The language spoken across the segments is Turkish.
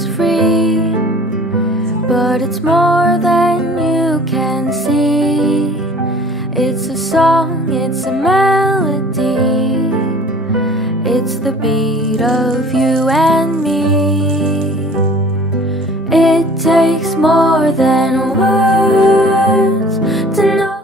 is free, but it's more than you can see. It's a song, it's a melody, it's the beat of you and me. It takes more than words to know.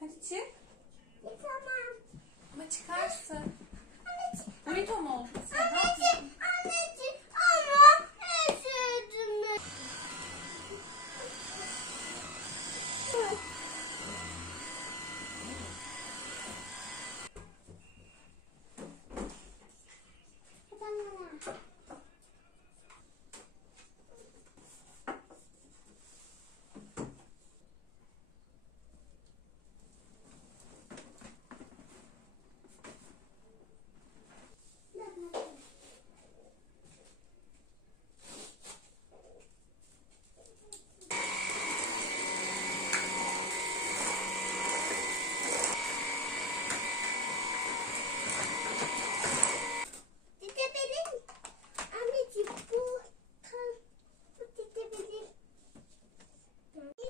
Hadi çık. Tamam. Ama çıkarsın. Burrito mu oldu? Anneciğim, ama üzüldüm.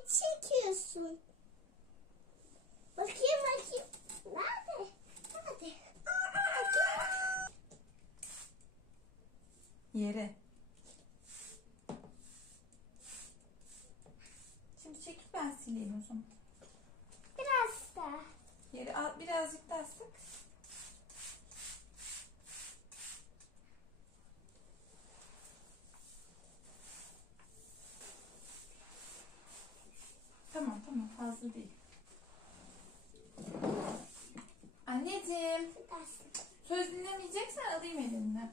Çekiyorsun. Bakayım. Nerede? Yere. Şimdi çekip ben sileyim o zaman. Biraz da. Yere al, birazcık daha sık. Tamam fazla değil. Anneciğim, söz dinlemeyeceksen alayım elimden.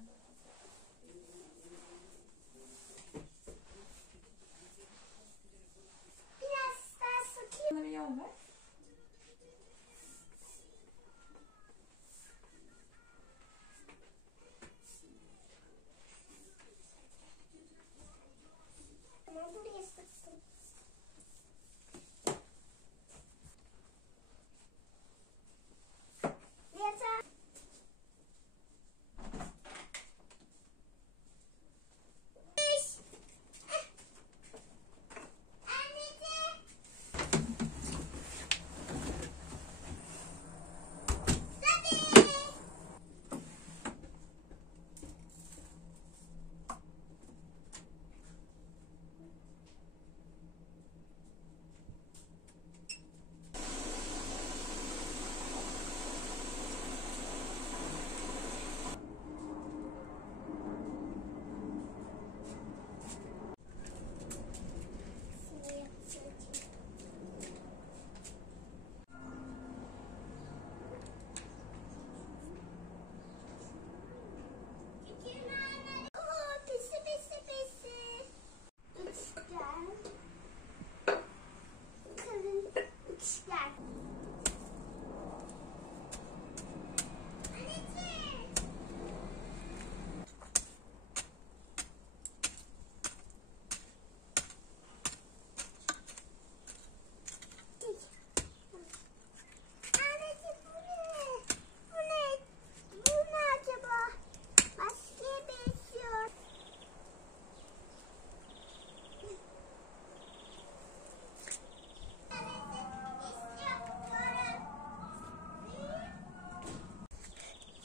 Biraz daha sıkayım. Bana bir yol ver. Buraya sıksın.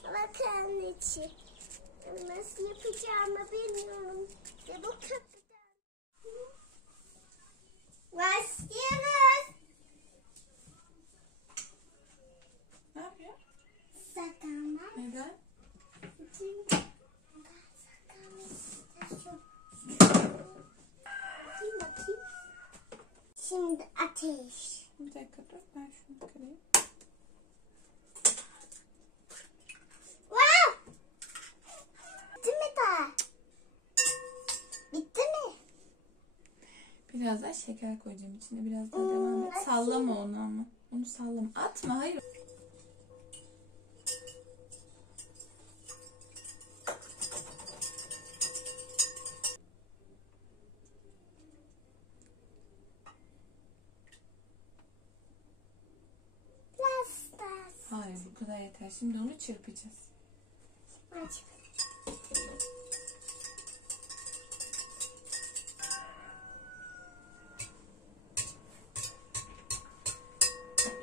Bakın içi. Nasıl yapacağımı bilmiyorum. Ve bu kapıdan. Başlıyoruz. Ne yapıyor? Saklanmak. Neden? Çünkü saklanmak istiyorum. Bakayım. Şimdi ateş. Bir dakika dur. Ben şunu kırayım. Wow! Bitti mi daha? Bitti mi? Biraz daha şeker koyacağım içine. Biraz daha devam et. Sallama onu ama. Onu sallama. Atma. Hayır. Plastas. Hayır, bu kadar yeter. Şimdi onu çırpacağız. Aç.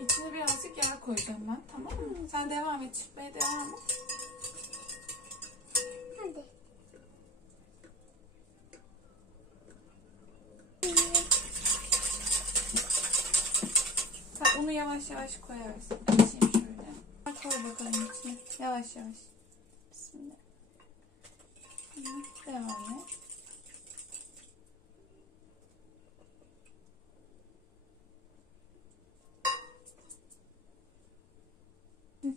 İçine birazcık yağ koyacağım ben. Tamam mı? Sen devam et. Çırpmaya devam et. Hadi. Sen onu yavaş yavaş koyarsın. Açayım şöyle. Koy bakalım içine. Yavaş yavaş. Bismillah. Devam et.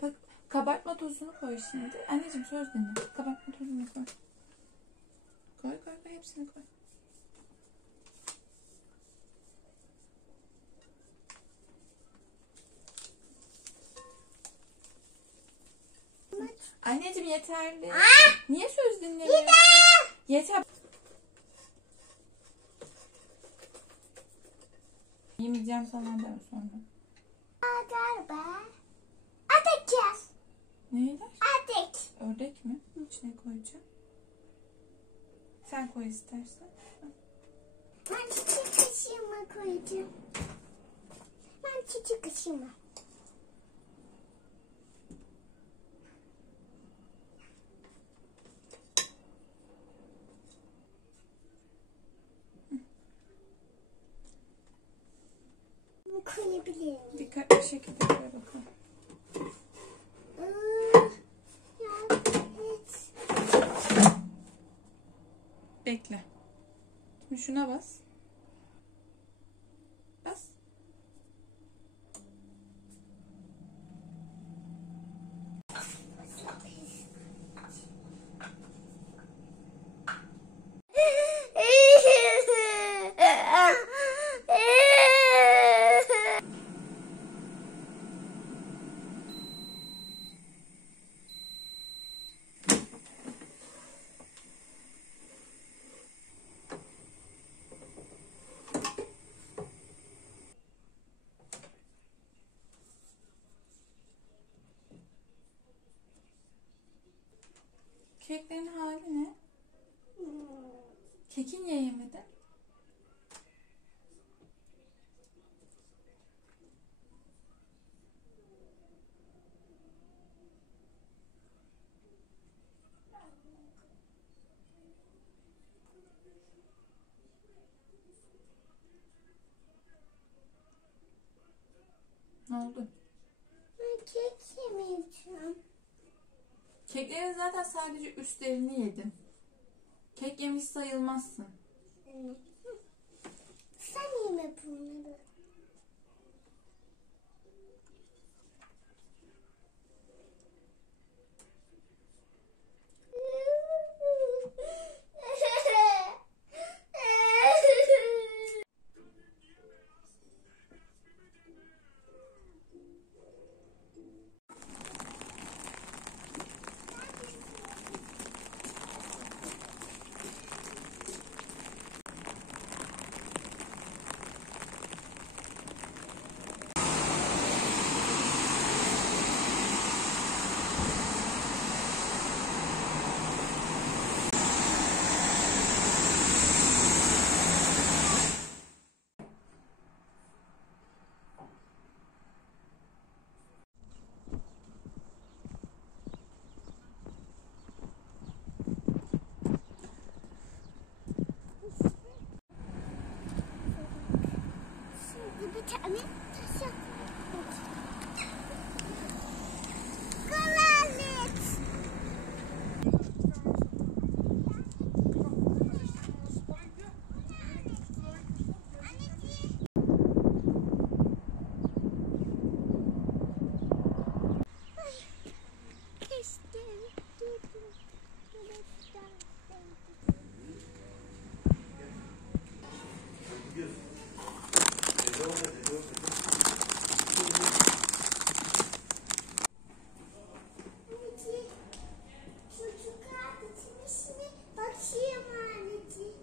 Bak, kabartma tozunu koy şimdi. Anneciğim söz dinle. Kabartma tozunu koy. Koy koy koy. Hepsini koy. Anneciğim yeterli. Niye söz dinlemiyorsun? Yeter. Yemeyeceğim sana deme sonra. Galiba. Ateş yaz. Neyler? Ateş. Ördek mi? İçine koyacağım. Sen koy istersen. Ben küçük kaşığıma koyacağım. Ben küçük kaşığıma. Bunu koyabilirim. Dikkatli bir şekilde koy bakalım. Ya, evet. Bekle. Şimdi şuna bas. Bas. Keklerin hali ne? Keki niye yemedin? Ne oldu? Ben kek yemeyeceğim. Keklerin zaten sadece üstlerini yedin. Kek yemiş sayılmazsın. Sen yeme bunları. Anneciğim, çocuklar bitmiş mi? Bakayım anneciğim.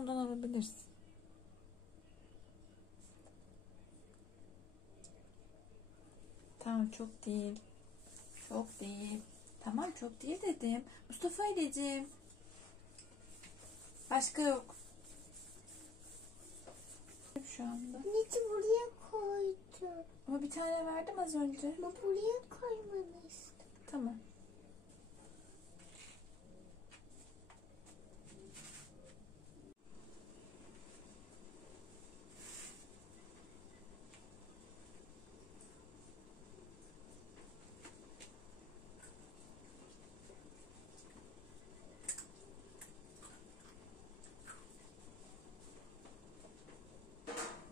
Ondan alabilirsin. Tamam, çok değil. Çok değil. Tamam, çok değil dedim. Mustafa Ali'ciğim. Başka yok. Şu anda. Anneciğim buraya koydum. Ama bir tane verdim az önce. Ama buraya koymanı istedim. Tamam.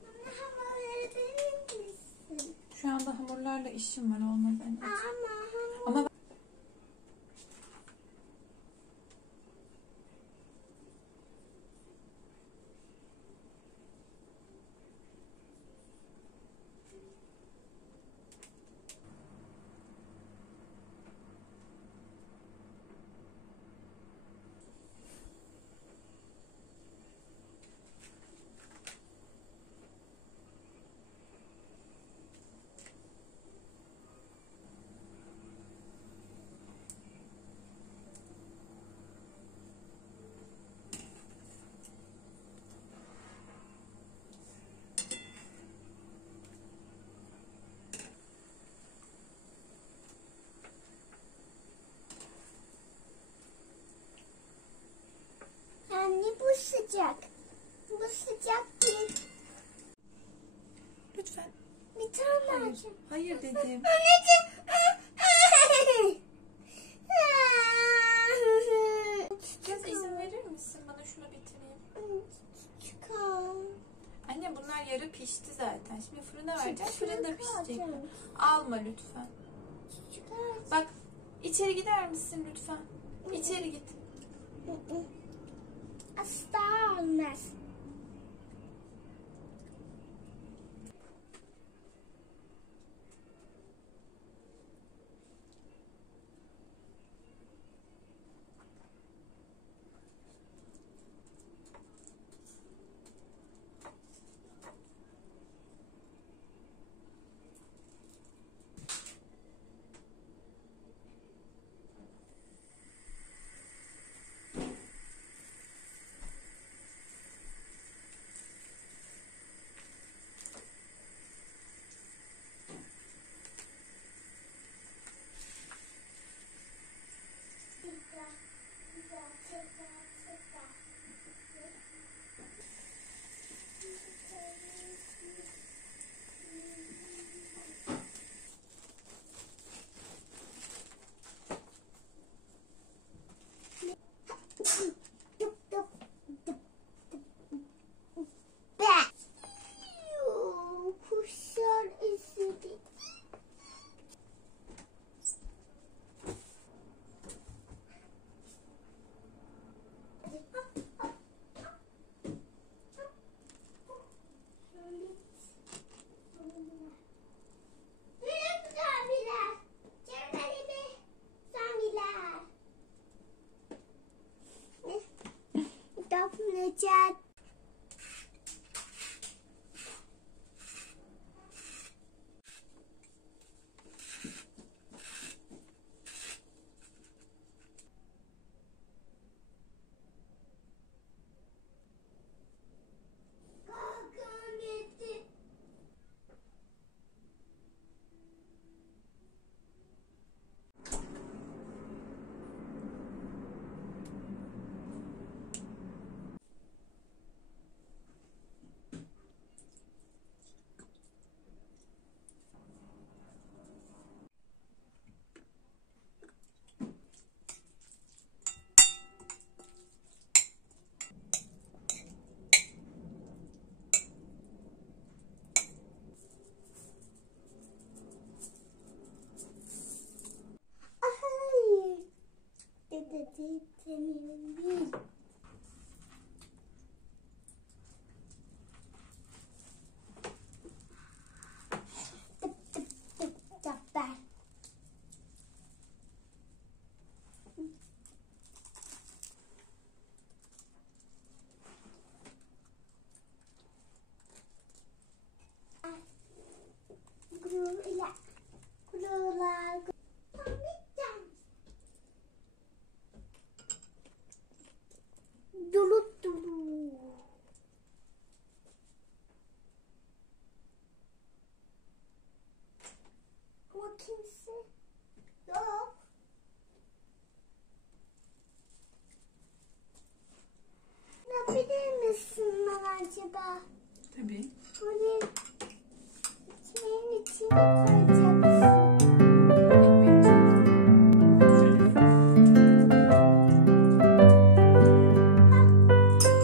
Bana hamurları verir misin? Şu anda hamurlarla işim var, olmaz anneciğim. Ama Ama Hayır dedim. Anneciğim. Biraz izin verir misin? Bana şunu bitireyim. Çıkar. Anne bunlar yarı pişti zaten. Şimdi fırına vereceğim. Çıkar. Fırında pişecek. Alma lütfen. Çıkar. Bak içeri gider misin lütfen? İçeri git. Asla olmaz. Kuşlar esirdi. Necdet. Durup duru. Ama kimse yok. Yapabilir misin bana acaba? Tabii. Bunu ekmeğin içine koyacaksın.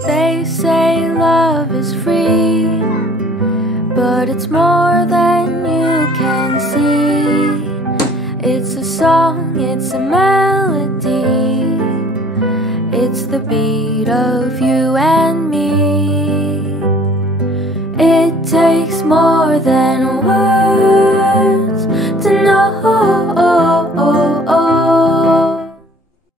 They say love is free, but it's more than you can see. It's a song, it's a melody, it's the beat of you and me. It takes more than words